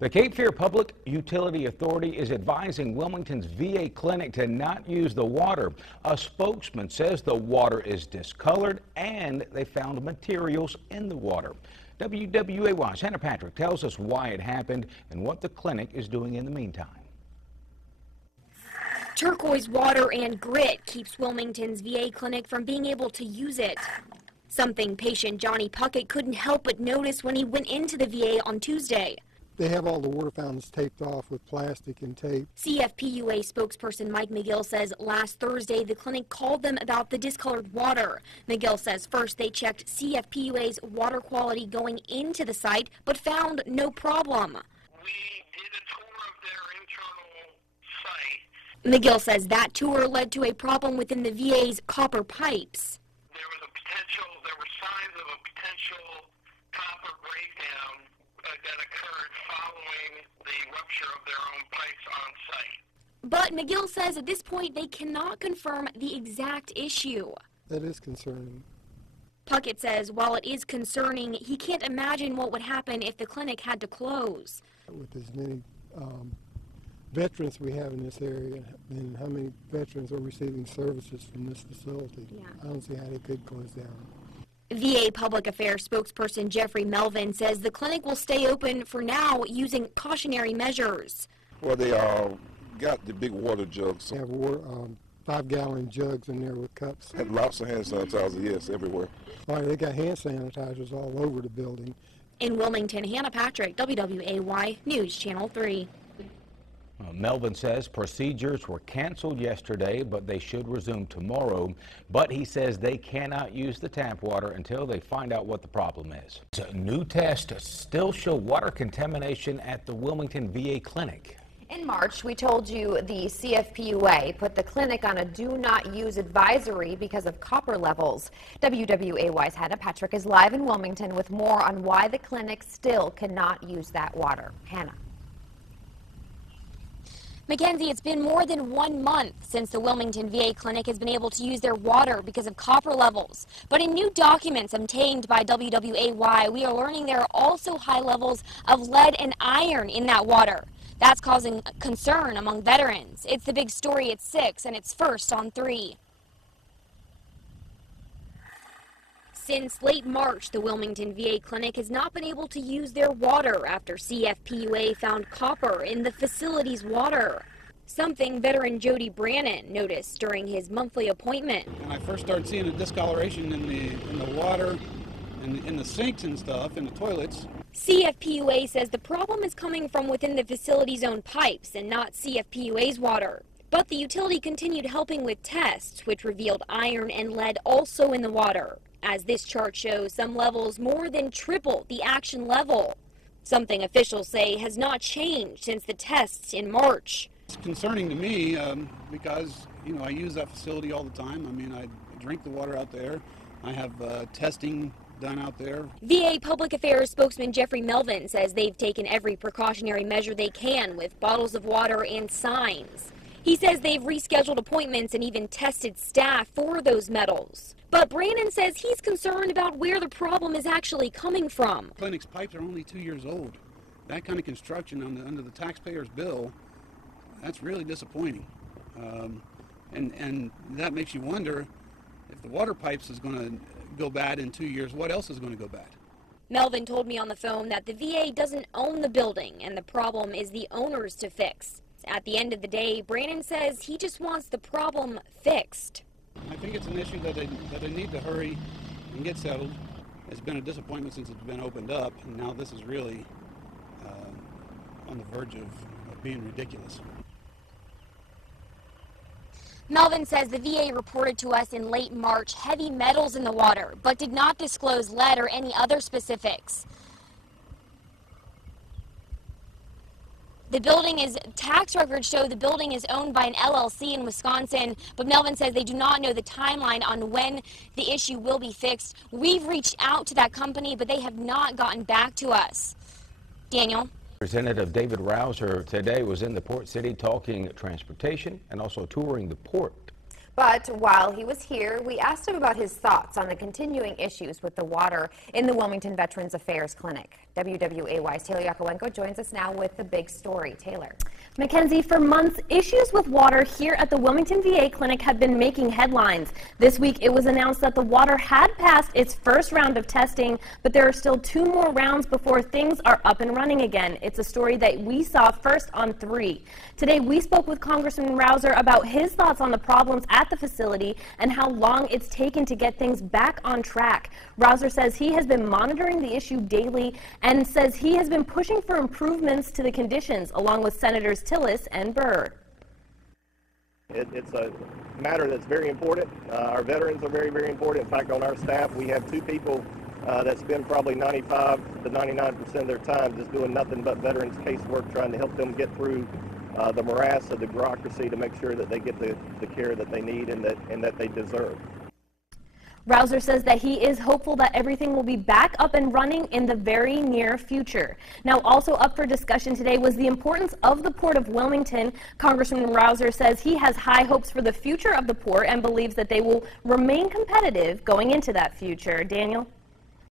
The Cape Fear Public Utility Authority is advising Wilmington's VA clinic to not use the water. A spokesman says the water is discolored and they found materials in the water. WWAY's Hannah Patrick tells us why it happened and what the clinic is doing in the meantime. Turquoise water and grit keeps Wilmington's VA clinic from being able to use it. Something patient Johnny Puckett couldn't help but notice when he went into the VA on Tuesday. They have all the water fountains taped off with plastic and tape. CFPUA spokesperson Mike McGill says last Thursday the clinic called them about the discolored water. McGill says first they checked CFPUA's water quality going into the site but found no problem. We did a tour of their internal site. McGill says that tour led to a problem within the VA's copper pipes. There were signs of a potential copper breakdown that occurred following the rupture of their own pipes on site. But McGill says at this point they cannot confirm the exact issue. That is concerning. Puckett says while it is concerning, he can't imagine what would happen if the clinic had to close. With as many veterans we have in this area and how many veterans are receiving services from this facility, I don't see how they could close down. VA Public Affairs spokesperson Jeffrey Melvin says the clinic will stay open for now using cautionary measures. Well, they got the big water jugs. They have water, 5-gallon jugs in there with cups. Had lots of hand sanitizer, yes, everywhere. Right, they got hand sanitizers all over the building. In Wilmington, Hannah Patrick, WWAY News Channel 3. Melvin says procedures were canceled yesterday, but they should resume tomorrow. But he says they cannot use the tap water until they find out what the problem is. New tests still show water contamination at the Wilmington VA clinic. In March, we told you the CFPUA put the clinic on a do not use advisory because of copper levels. WWAY's Hannah Patrick is live in Wilmington with more on why the clinic still cannot use that water. Hannah. Mackenzie, it's been more than 1 month since the Wilmington VA clinic has been able to use their water because of copper levels. But in new documents obtained by WWAY, we are learning there are also high levels of lead and iron in that water. That's causing concern among veterans. It's the big story at 6, and it's first on 3. Since late March, the Wilmington VA clinic has not been able to use their water after CFPUA found copper in the facility's water. Something veteran Jody Brannon noticed during his monthly appointment. When I first started seeing the discoloration in the water, in the sinks and stuff, in the toilets. CFPUA says the problem is coming from within the facility's own pipes and not CFPUA's water. But the utility continued helping with tests, which revealed iron and lead also in the water. As this chart shows, some levels more than triple the action level. Something officials say has not changed since the tests in March. It's concerning to me because, you know, I use that facility all the time. I mean, I drink the water out there. I have testing done out there. VA Public Affairs spokesman Jeffrey Melvin says they've taken every precautionary measure they can with bottles of water and signs. He says they've rescheduled appointments and even tested staff for those metals. But Brandon says he's concerned about where the problem is actually coming from. Clinic's pipes are only 2 years old. That kind of construction under the taxpayer's bill, that's really disappointing. And that makes you wonder if the water pipes is going to go bad in 2 years, what else is going to go bad? Melvin told me on the phone that the VA doesn't own the building and the problem is the owners to fix. At the end of the day, Brandon says he just wants the problem fixed. I think it's an issue that they need to hurry and get settled. It's been a disappointment since it's been opened up, and now this is really on the verge of being ridiculous. Melvin says the VA reported to us in late March heavy metals in the water, but did not disclose lead or any other specifics. The building tax records show the building is owned by an LLC in Wisconsin, but Melvin says they do not know the timeline on when the issue will be fixed. We've reached out to that company, but they have not gotten back to us. Daniel? Representative David Rouser today was in the port city talking transportation and also touring the port. But while he was here, we asked him about his thoughts on the continuing issues with the water in the Wilmington Veterans Affairs Clinic. WWAY's Taylor Yakowenko joins us now with the big story. Taylor. Mackenzie, for months, issues with water here at the Wilmington VA clinic have been making headlines. This week, it was announced that the water had passed its first round of testing, but there are still 2 more rounds before things are up and running again. It's a story that we saw first on 3. Today, we spoke with Congressman Rouser about his thoughts on the problems at the facility and how long it's taken to get things back on track. Rouser says he has been monitoring the issue daily and says he has been pushing for improvements to the conditions, along with Senators Tillis and Burr. It's a matter that's very important. Our veterans are very, very important. In fact, on our staff, we have 2 people that spend probably 95 to 99% of their time just doing nothing but veterans casework, trying to help them get through the morass of the bureaucracy to make sure that they get the care that they need and that they deserve. Rouser says that he is hopeful that everything will be back up and running in the very near future. Now, also up for discussion today was the importance of the Port of Wilmington. Congressman Rouser says he has high hopes for the future of the port and believes that they will remain competitive going into that future. Daniel?